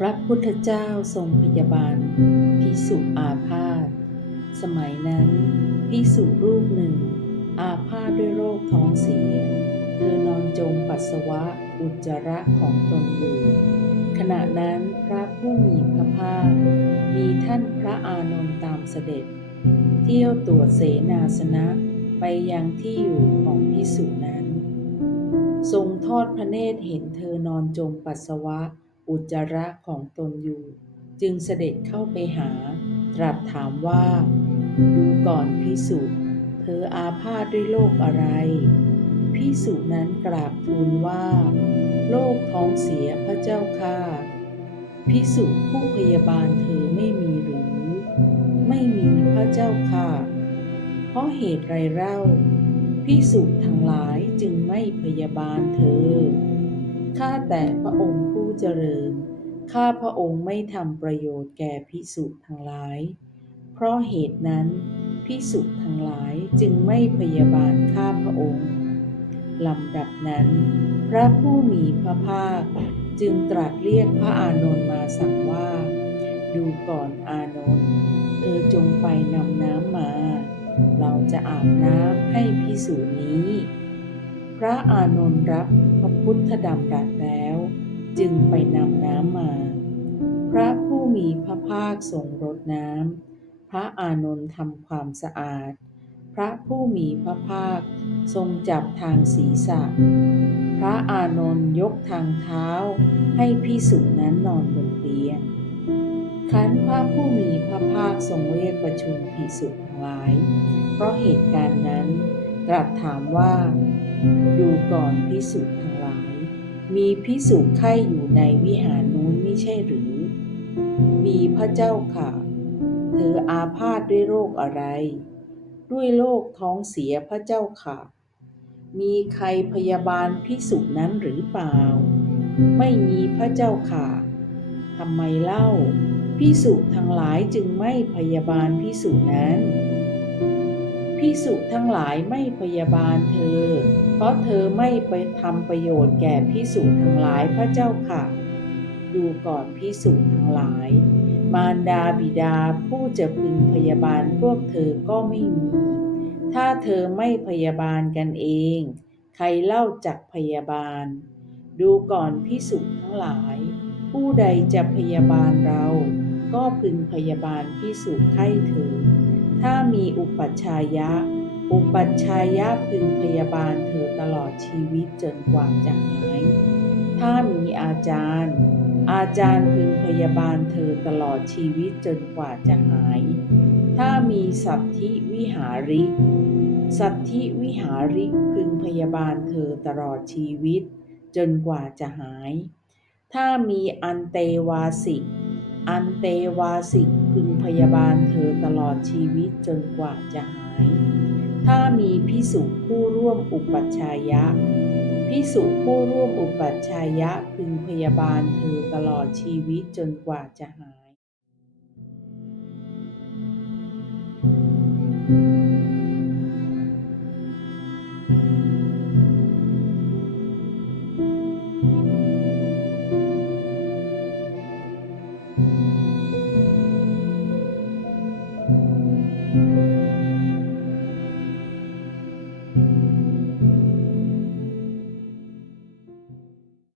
พระพุทธเจ้าทรงพยาบาลภิกษุอาพาธ สมัยนั้นภิกษุรูปหนึ่ง อาพาธด้วยโรคท้องเสีย เธอนอนจมปัสสาวะอุจจาระของตนอยู่ขณะนั้นพระผู้มีพระภาค มีท่านพระอานนท์ตามเสด็จ เที่ยวตรวจเสนาสนะไปยังที่อยู่ของภิกษุนั้น ทรงทอดพระเนตรเห็นเธอนอนจมปัสสาวะ อุจจาระของตนอยู่ จึงเสด็จเข้าไปหา ตรัสถามว่า ดูก่อนพิสุเธออาพาธด้วยโรคอะไรพิสุนั้นกราบทูลว่าโรคท้องเสียพระเจ้าค่ะพิสุผู้พยาบาลเธอไม่มีหรือ ไม่มีพระเจ้าค่ะ เพราะเหตุไรเล่าพิสุทั้งหลายจึงไม่พยาบาลเธอ ข้าแต่พระองค์ผู้เจริญ ข้าพระองค์ไม่ทำประโยชน์แก่พิสุทั้งหลาย เพราะเหตุนั้นพิสุทั้งหลายจึงไม่พยาบาลข้าพระองค์ลำดับนั้น พระผู้มีพระภาคจึงตรัสเรียกพระอานนท์มาสั่งว่า ดูก่อนอานนท์เธอจงไปนำน้ำมา เราจะอาบน้ำให้พิสูจนี้ พระอานนท์รับพระพุทธดำรัสแล้ว จึงไปนำน้ำมา พระผู้มีพระภาคทรงรดน้ำพระอานนท์ทำความสะอาด พระผู้มีพระภาคทรงจับทางศีรษะ พระอานนท์ยกทางเท้า ให้พิสุนั้นนอนบนเตียงคันพระผู้มีพระภาคทรงเรียกประชุมพิสุทั้งหลาย เพราะเหตุการณ์นั้น ตรัสถามว่า ดูก่อนพิสุทั้งหลาย มีพิสุไข่อยู่ในวิหารนู้นไม่ใช่หรือ มีพระเจ้าค่ะ เธออาพาธด้วยโรคอะไร ด้วยโรคท้องเสียพระเจ้าค่ะ มีใครพยาบาลพิสุนั้นหรือเปล่า ไม่มีพระเจ้าค่ะทำไมเล่าพิสุทั้งหลายจึงไม่พยาบาลพิสุนั้น พิสุทั้งหลายไม่พยาบาลเธอ เพราะเธอไม่ไปทำประโยชน์แก่พิสุทั้งหลายพระเจ้าค่ะ ดูก่อนพิสุทั้งหลาย มารดาบิดาผู้จะพึงพยาบาลพวกเธอก็ไม่มี ถ้าเธอไม่พยาบาลกันเอง ใครเล่าจักพยาบาล ดูก่อนพิสุทั้งหลาย ผู้ใดจะพยาบาลเรา ก็พึงพยาบาลพิสุไข้เธอ ถ้ามีอุปัชฌายะ อุปัชฌายะพึงพยาบาลเธอตลอดชีวิตจนกว่าจะหาย ถ้ามีอาจารย์ อาจารย์พึงพยาบาลเธอตลอดชีวิตจนกว่าจะหาย ถ้ามีสัพธิวิหาริก สัพธิวิหาริกพึงพยาบาลเธอตลอดชีวิตจนกว่าจะหาย ถ้ามีอันเตวาสิก อันเตวาสิกพึงพยาบาลเธอตลอดชีวิตจนกว่าจะหาย ถ้ามีพิสุผู้ร่วมอุปัชฌายะ พิสุผู้ร่วมอุปัชฌายะพึงพยาบาลเธอตลอดชีวิตจนกว่าจะหาย